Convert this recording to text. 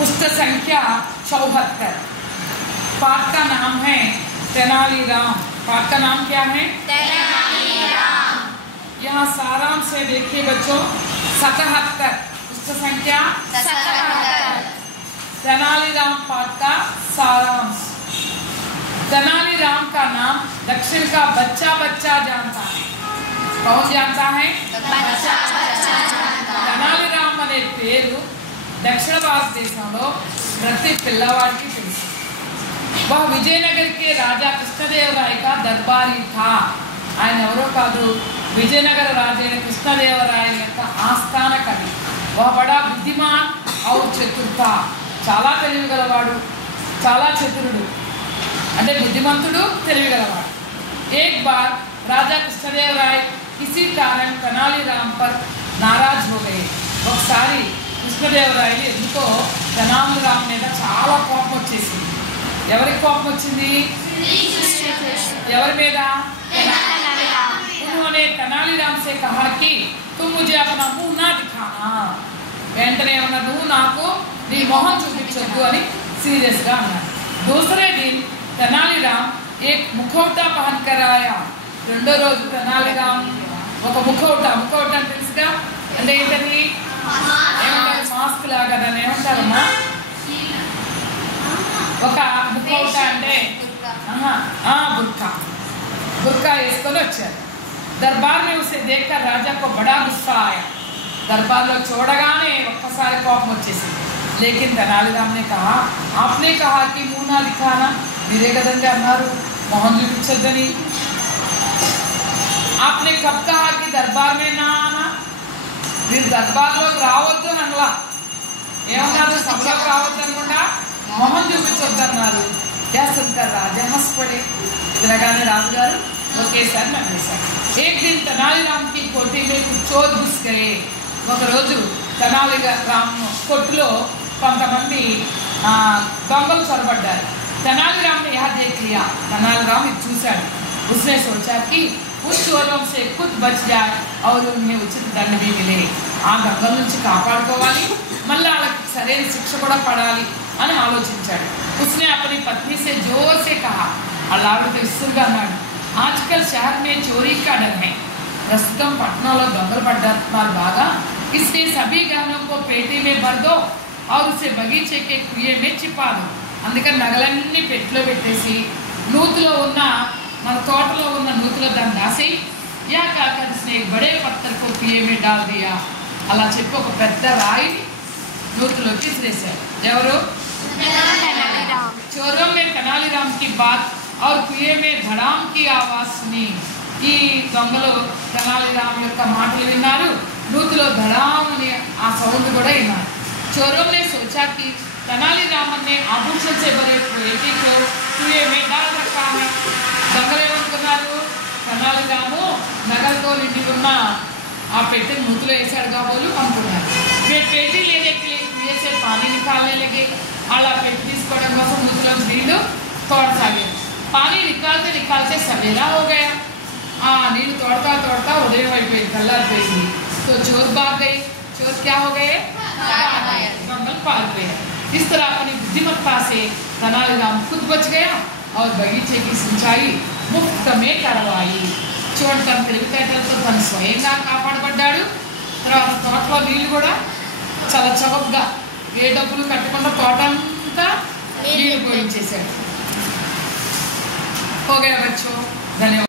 पुष्ट संख्या 74। पाठ का नाम है तेनालीराम। पाठ का नाम क्या है? तेनालीराम। यहाँ सारांश से देखिए बच्चों 77। पुष्ट संख्या 77। तेनालीराम पाठ का सारांश। तेनालीराम का नाम दक्षिण का बच्चा बच्चा जानता है। कौन जानता है? बच्चा बच्चा जानता है। తెనాలిరామ్ అనే పేరు దక్షిణ భారతదేశంలో ప్రతి పిల్లవాడికి తెలుసు। वह विजयनगर के राजा कृष्णदेवराय का दरबारी था। ఆయన ఎవరో కాదు, విజయనగర రాజైన కృష్ణదేవరాయ యొక్క ఆస్థాన కవి। वह बड़ा बुद्धिमान और चतुर था। చాలా తెలివిగలవాడు, చాలా చతురుడు అంటే బుద్ధిమంతుడు, తెలివిగలవాడు। एक बार राजा कृष्णदेवराय किसी कारण तेनालीराम पर नाराज हो गए। ఒకసారి కృష్ణదేవరాయలు ఎందుకో తెనాలిరామ్ మీద చాలా కోపం వచ్చేసింది। ఎవరికి కోపం వచ్చింది? ఎవరి మీద? उन्होंने तेनालीराम से कहा कि तुम मुझे अपना मुंह ना दिखाना। వెంటనే అన్నారు, నువ్వు నాకు నీ మొహం చూపించొద్దు అని సీరియస్ గా అన్నారు। दूसरे दिन तेनालीराम एक मुखौटा पहन कर आया। రెండో రోజు తెనాలిరామ్ ఒక ముఖౌటా అంటే తెలుసుగా, అంటే ఏంటది? ఏమంటారు? మాస్క్ లాగా దాన్ని ఏమంటారమ్మా? ఒక ముఖౌటా అంటే बुर्का వేసుకొని వచ్చారు। दरबार में उसे देखकर राजा को बड़ा गुस्सा आया। दरबार చూడగానే ఒక్కసారి కోపం వచ్చేసింది। लेकिन तेनालीराम ने कहा, आपने कहा कि मुंह ना दिखाना। మీరే కదండి అన్నారు మొహం చూపించొద్దని। आपने कब कहा कि दरबार में ना आना। మీరు దర్బార్లోకి రావద్దు అని అనలా, ఏమన్నారు? సభలోకి రావద్దు అనుకుండా మొహం చూపించొద్దు అన్నారు। क्या सुनकर राजा हंस पड़े। इलागाने राजगारू ఒకేసారి నవ్వేశారు। एक दिन तेनालीराम की कोठी में कुछ चोर घुस गए। ఒక రోజు తెనాలిరామ్ కొట్టులో కొంతమంది దొంగలు చొరబడ్డారు। तेनालीराम ने यह देख लिया। तेनालीराम ఇది చూశాడు। उसने सोचा कि उस चोरों से खुद बच जाए और उन्हें उचित दंड भी मिले। ఆ దొంగల నుంచి కాపాడుకోవాలి, మళ్ళీ వాళ్ళకి సరైన శిక్ష కూడా పడాలి అని ఆలోచించాడు। उसने अपनी पत्नी से जोर से कहा, అలావిడతో విసురుగా అన్నాడు, आजकल शहर में चोरी का डर है। ప్రస్తుతం పట్టణంలో దొంగలు పడ్డారు బాగా। इसलिए सभी गहनों को पेटी में भर दो और उसे बगीचे के कुएं में छिपा दो। అందుకని నగలన్నీ పెట్టిలో పెట్టేసి నూతిలో ఉన్న మన తోటలో ఉన్న నూతిలో దాన్ని దాసి, యా కాకర్ उसने एक बड़े पत्थर को कुएं में डाल दिया। అలా చెప్పి ఒక పెద్ద రాయిని నూతిలోకి విసిరేశారు। ఎవరు? चोरों ने तेनालीराम की बात और कुएं में धड़ाम की आवाज सुनी। ఈ దొంగలు తెనాలిరామ్ యొక్క మాటలు విన్నారు, నూతిలో ధడాం అనే ఆ సౌండ్ కూడా విన్నారు। चोरों ने सोचा कि तेनालीराम ने आभूषण से भरे पेटी को कुएं में डाल रखा है। దొంగలు ఏమనుకున్నారు? తెనాలిరాము నగలతో నిండి ఉన్న ఆ పెట్టెను నూతిలో వేశాడు కాబోలు అనుకున్నారు। वे पेटी लेने के लिए कुएं से पानी निकालने लगे। అలా పెట్టి తీసుకోవడం కోసం నూతిలో నీళ్లు తోడసాగారు। पानी निकालते निकालते सवेरा हो गया। ఆ నీళ్లు తోడతా తోడతా ఉదయం అయిపోయింది, తెల్లారిపోయింది। तो चोर भाग गए। चोर क्या हो गए? दंगल भाग गए। इस तरह अपनी बुद्धिमत्ता से तेनालीराम खुद बच गया और बगीचे की सिंचाई मुफ्त में करवाई। చూడండి, తన తెలివితేటలతో తను స్వయంగా కాపాడబడ్డాడు। తర్వాత తోటలో నీళ్లు కూడా చాలా చవకగా, ఏ డబ్బులు కట్టకుండా తోట అంతా నీళ్లు పోయించేశాడు। हो गया बच्चों, धन्यवाद।